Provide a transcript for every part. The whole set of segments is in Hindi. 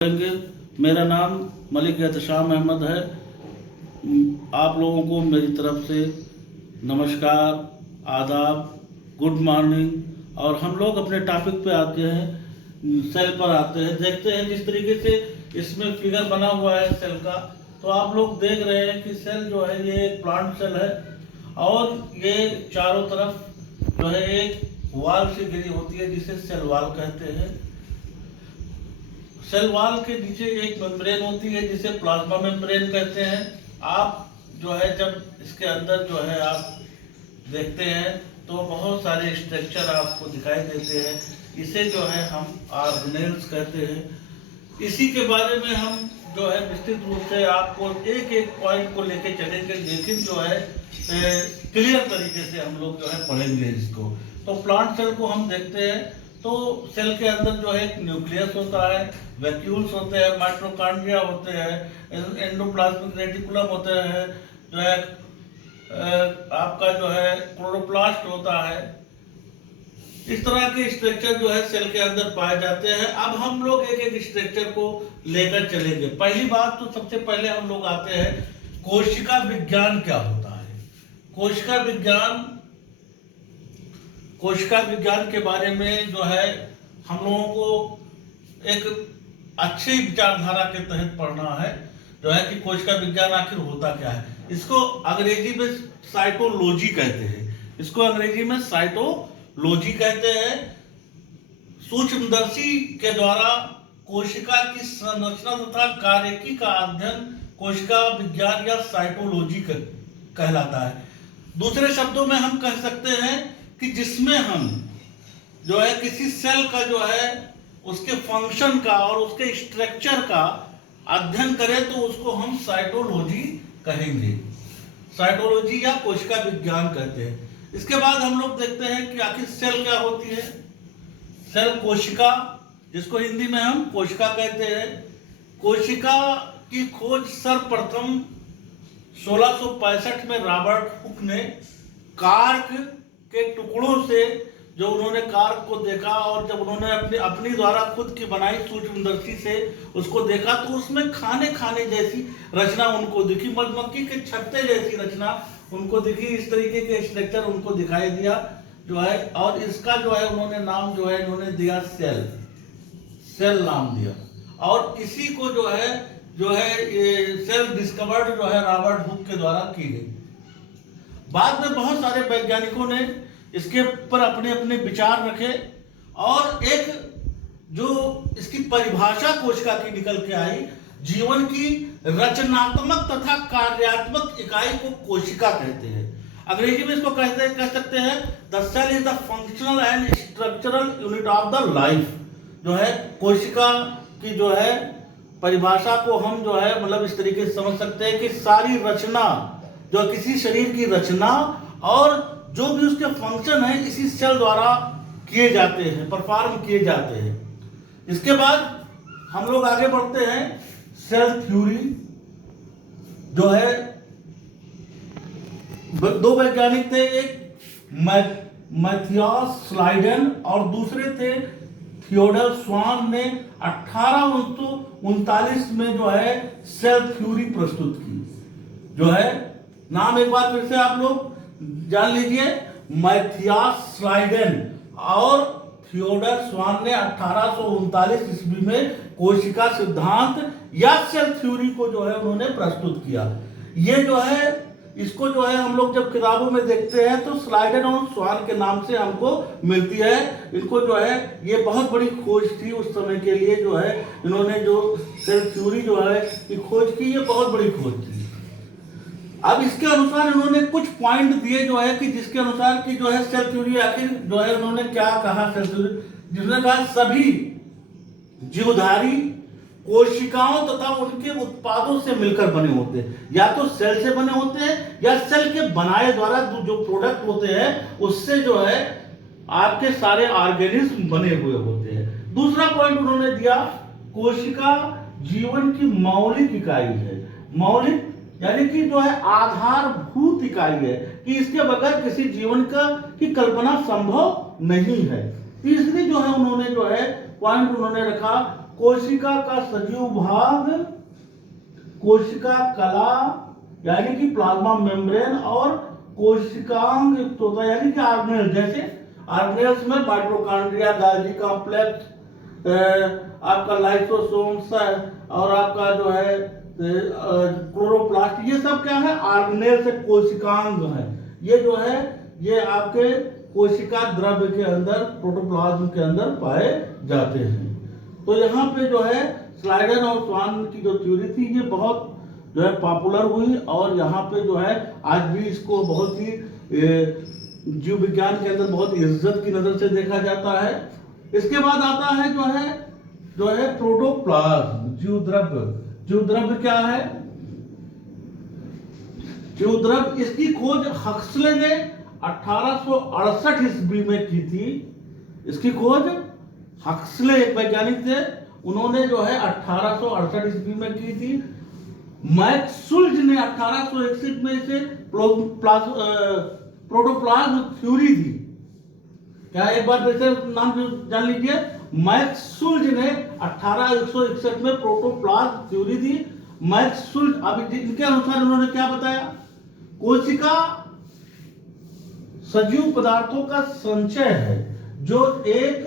करेंगे। मेरा नाम मलिक एहतशाम अहमद है। आप लोगों को मेरी तरफ से नमस्कार, आदाब, गुड मॉर्निंग। और हम लोग अपने टॉपिक पे आते हैं, सेल पर आते हैं। देखते हैं जिस तरीके से इसमें फिगर बना हुआ है सेल का, तो आप लोग देख रहे हैं कि सेल जो है ये एक प्लांट सेल है और ये चारों तरफ जो है एक वाल से घिरी होती है जिसे सेल वाल कहते हैं। सेल वॉल के नीचे एक मेम्ब्रेन होती है जिसे प्लाज्मा मेम्ब्रेन कहते हैं। आप जो है जब इसके अंदर जो है आप देखते हैं तो बहुत सारे स्ट्रक्चर आपको दिखाई देते हैं। इसे जो है हम ऑर्गेनेल्स कहते हैं। इसी के बारे में हम जो है विस्तृत रूप से आपको एक एक पॉइंट को लेके चलेंगे, लेकिन जो है क्लियर तरीके से हम लोग जो है पढ़ेंगे इसको। तो प्लांट सेल को हम देखते हैं तो सेल के अंदर जो है एक न्यूक्लियस होता है, वैक्यूल्स होते हैं, माइटोकॉन्ड्रिया होते हैं, एंडोप्लाज्मिक रेटिकुलम होते हैं, जो है आपका जो है क्लोरोप्लास्ट होता है। इस तरह के स्ट्रक्चर जो है सेल के अंदर पाए जाते हैं। अब हम लोग एक एक स्ट्रक्चर को लेकर चलेंगे। पहली बात तो सबसे पहले हम लोग आते हैं कोशिका विज्ञान क्या होता है। कोशिका विज्ञान के बारे में जो है हम लोगों को एक अच्छी विचारधारा के तहत पढ़ना है, जो है कि कोशिका विज्ञान आखिर होता क्या है। इसको अंग्रेजी में साइटोलॉजी कहते हैं। सूक्ष्मदर्शी के द्वारा कोशिका की संरचना तथा कार्यकी का अध्ययन कोशिका विज्ञान या साइटोलॉजी कहलाता है। दूसरे शब्दों में हम कह सकते हैं कि जिसमें हम जो है किसी सेल का जो है उसके फंक्शन का और उसके स्ट्रक्चर का अध्ययन करें तो उसको हम साइटोलॉजी कहेंगे, साइटोलॉजी या कोशिका विज्ञान कहते हैं। इसके बाद हम लोग देखते हैं कि आखिर सेल क्या होती है। सेल कोशिका, जिसको हिंदी में हम कोशिका कहते हैं। कोशिका की खोज सर्वप्रथम 1665 में रॉबर्ट हुक ने कार्क के टुकड़ों से, जो उन्होंने कार्क को देखा और जब उन्होंने अपनी द्वारा खुद की बनाई सूक्ष्मदर्शी से उसको देखा तो उसमें खाने जैसी रचना उनको दिखी, मधुमक्खी के छत्ते जैसी रचना उनको दिखी। इस तरीके के स्ट्रक्चर उनको दिखाई दिया जो है, और इसका जो है उन्होंने नाम जो है इन्होंने दिया सेल नाम दिया। और इसी को जो है ये सेल डिस्कवर्ड जो है रॉबर्ट हुक के द्वारा की गई। बाद में बहुत सारे वैज्ञानिकों ने इसके ऊपर अपने अपने विचार रखे और एक जो इसकी परिभाषा कोशिका की निकल के आई, जीवन की रचनात्मक तथा कार्यात्मक इकाई को कोशिका कहते हैं। अंग्रेजी में इसको कह सकते हैं the cell is the functional and structural unit of the life. जो है कोशिका की जो है परिभाषा को हम जो है मतलब इस तरीके से समझ सकते हैं कि सारी रचना, जो किसी शरीर की रचना और जो भी उसके फंक्शन है इसी सेल द्वारा किए जाते हैं, परफॉर्म किए जाते हैं। इसके बाद हम लोग आगे बढ़ते हैं सेल थ्योरी। जो है दो वैज्ञानिक थे, एक मैथियास स्लाइडन और दूसरे थे थियोडर स्वान ने 1839 में जो है सेल थ्योरी प्रस्तुत की। जो है नाम एक बार फिर से आप लोग जान लीजिए, मैथियास स्लाइडन और थियोडर स्वान ने 1839 ईस्वी में कोशिका सिद्धांत या सेल थ्योरी को जो है उन्होंने प्रस्तुत किया। ये जो है इसको जो है हम लोग जब किताबों में देखते हैं तो स्लाइडन और स्वान के नाम से हमको मिलती है। इनको जो है ये बहुत बड़ी खोज थी उस समय के लिए, जो है इन्होंने जो सेल थ्योरी जो है की खोज की, ये बहुत बड़ी खोज थी। अब इसके अनुसार इन्होंने कुछ पॉइंट दिए जो है कि जिसके अनुसार कि जो है सेल थ्योरी आखिर जो है उन्होंने क्या कहा सेल थ्योरी, जिसने कहा सभी जीवधारी कोशिकाओं तथा उनके उत्पादों से मिलकर बने होते हैं। या तो सेल से बने होते हैं या सेल के बनाए द्वारा जो प्रोडक्ट होते हैं उससे जो है आपके सारे ऑर्गेनिज्म बने हुए होते हैं। दूसरा पॉइंट उन्होंने दिया, कोशिका जीवन की मौलिक इकाई है। मौलिक यानी कि जो है आधारभूत इकाई है कि इसके बगैर किसी जीवन की कल्पना संभव नहीं है। तीसरी जो है उन्होंने जो है पॉइंट उन्होंने रखा, कोशिका का सजीव भाग, कोशिका कला यानी कि प्लाज्मा मेम्ब्रेन, और कोशिकांग युक्त होता है यानी कि ऑर्गेनेल। जैसे ऑर्गेनेल्स में माइटोकॉन्ड्रिया, गोल्गी कॉम्प्लेक्स, आपका लाइसोसोम्स और आपका जो है क्लोरोप्लास्ट, ये सब क्या है? ऑर्गेनेल से कोशिकांग है। ये जो है ये आपके कोशिका द्रव्य के अंदर, प्रोटोप्लाज्म के अंदर पाए जाते हैं। तो यहाँ पे जो है स्लाइडर और स्वान की जो थ्योरी थी ये बहुत जो है पॉपुलर हुई, और यहाँ पे जो है आज भी इसको बहुत ही जीव विज्ञान के अंदर बहुत इज्जत की नजर से देखा जाता है। इसके बाद आता है जो है प्रोटोप्लाज्म, जीव द्रव्य। जीव द्रव्य क्या है? जीव द्रव्य, इसकी खोज हक्सले ने 1868 ईस्वी में की थी। इसकी खोज हक्सले एक वैज्ञानिक थे, उन्होंने जो है 1868 ईस्वी में की थी। मैक्सुल्ज ने 1861 में इसे प्रोटोप्लाज्म थ्योरी दी। क्या एक बार वैसे नाम जान लीजिए, मैक्सुल्ज ने 1861 में प्रोटोप्लाज्म थ्योरी दी। मैक्सुल्ज, अब इनके अनुसार उन्होंने क्या बताया? कोशिका सजीव पदार्थों का संचय है जो एक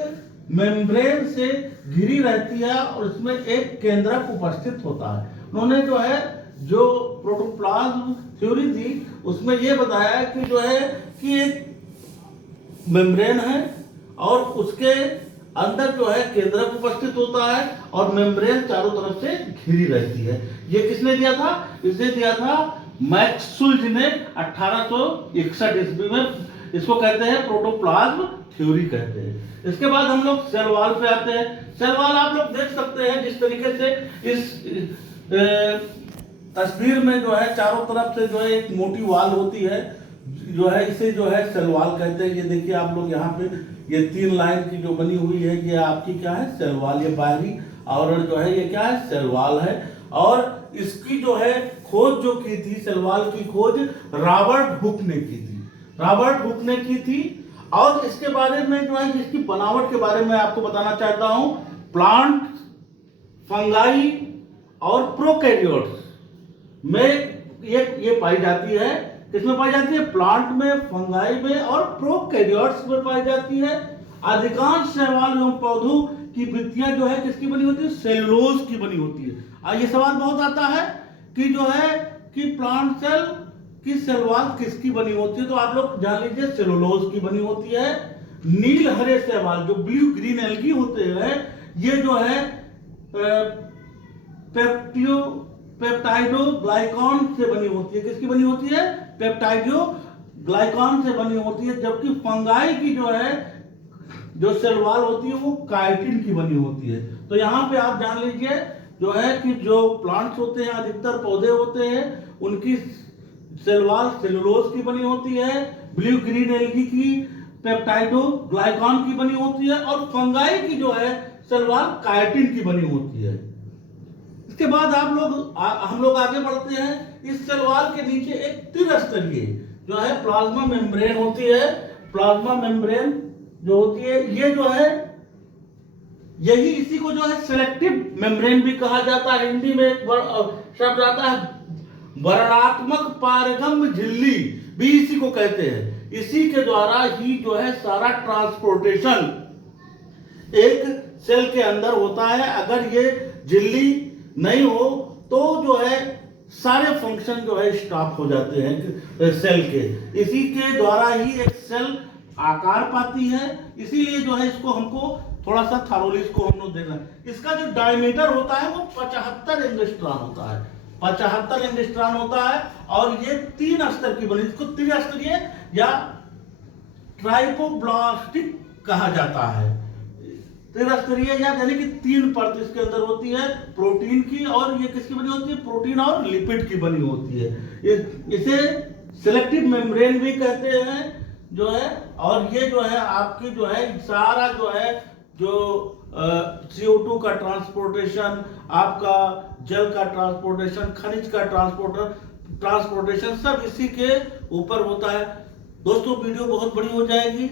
मेम्ब्रेन से घिरी रहती है और उसमें एक केंद्रक उपस्थित होता है। उन्होंने जो है जो प्रोटोप्लाज्म थ्योरी दी उसमें यह बताया कि जो है कि एक मेम्ब्रेन है और उसके अंदर जो है केंद्रक उपस्थित होता है और मेम्ब्रेन चारों तरफ से घिरी रहती है। ये किसने दिया था? इसे दिया था मैक्सुल्ज ने 1861 ईस्वी में। इसको कहते हैं प्रोटोप्लाज्म थ्योरी कहते हैं। इसके बाद हम लोग सेल वॉल पे आते हैं। सेल वॉल आप लोग देख सकते हैं जिस तरीके से इस तस्वीर में जो है चारों तरफ से जो है एक मोटी वॉल होती है, जो है इसे जो है सेल वॉल कहते हैं। ये देखिए आप लोग यहाँ पे ये 3 लाइन की जो बनी हुई है ये आपकी क्या है? Cell wall. ये बाहरी आवरण जो है ये क्या है? सेल वॉल है। और इसकी जो है खोज जो की थी, सेल वॉल की खोज रॉबर्ट हुक ने की थी। रॉबर्ट हुक ने की थी। और इसके बारे में जो है इसकी बनावट के बारे में आपको बताना चाहता हूं। प्लांट, फंगाई और प्रोकैरियोट्स में ये पाई जाती है। किसमें पाई जाती है? प्लांट में, फंगाई में और प्रोकैरियोट्स में पाई जाती है। अधिकांश शैवाल एवं पौधों की भित्तियां जो है किसकी बनी होती है? सेलुलोज की बनी होती है। ये सवाल बहुत आता है कि जो है कि प्लांट सेल की सेल वॉल किसकी बनी होती है? तो आप लोग जान लीजिए सेलुलोज की बनी होती है। नील हरे शैवाल जो ब्लू ग्रीन एल्गी होते हैं ये जो है पेप्टाइडो ग्लाइकॉन से बनी होती है। किसकी बनी होती है? पेप्टाइडो ग्लाइकॉन से बनी होती है। जबकि फंगाई की जो है जो सेल वॉल होती है वो काइटिन की बनी होती है। तो यहाँ पे आप जान लीजिए जो है कि जो प्लांट्स होते हैं, अधिकतर पौधे होते हैं, उनकी सेल वॉल सेलुलोज की बनी होती है। ब्लू ग्रीन एल्गी की पेप्टाइडो ग्लाइकॉन की बनी होती है और फंगाई की जो है सेल वॉल काइटिन की बनी होती है। इसके बाद हम लोग आगे बढ़ते हैं। इस सेल वॉल के नीचे एक त्रिस्तरीय जो है प्लाज्मा मेम्ब्रेन होती है। प्लाज्मा मेम्ब्रेन जो होती है ये जो है यही इसी को जो है सिलेक्टिव मेम्ब्रेन भी कहा जाता है। हिंदी में एक शब्द आता है वर्णात्मक पारगम्य झिल्ली भी इसी को कहते हैं। इसी के द्वारा ही जो है सारा ट्रांसपोर्टेशन एक सेल के अंदर होता है। अगर ये झिल्ली नहीं हो तो जो है सारे फंक्शन जो है स्टॉप हो जाते हैं सेल के। इसी के द्वारा ही एक सेल आकार पाती है। इसीलिए जो है इसको हमको थोड़ा सा थारोली इसको हम लोग देखना है। इसका जो डायमीटर होता है वो 75 एंगस्ट्रॉन होता है। 75 एंगस्ट्रॉन होता है और ये 3 स्तर की बनी, इसको त्रिस्तरीय या ट्राइपोब्लास्टिक कहा जाता है। त्रिस्तरीय यानी कि 3 परत इसके अंदर होती है प्रोटीन की, और ये किसकी बनी होती है? प्रोटीन और लिपिड की बनी होती है। इसे सिलेक्टिव मेम्ब्रेन भी कहते हैं जो है। और ये जो है आपकी जो है सारा जो है जो CO2 का ट्रांसपोर्टेशन, आपका जल का ट्रांसपोर्टेशन, खनिज का ट्रांसपोर्टेशन सब इसी के ऊपर होता है। दोस्तों वीडियो बहुत बड़ी हो जाएगी।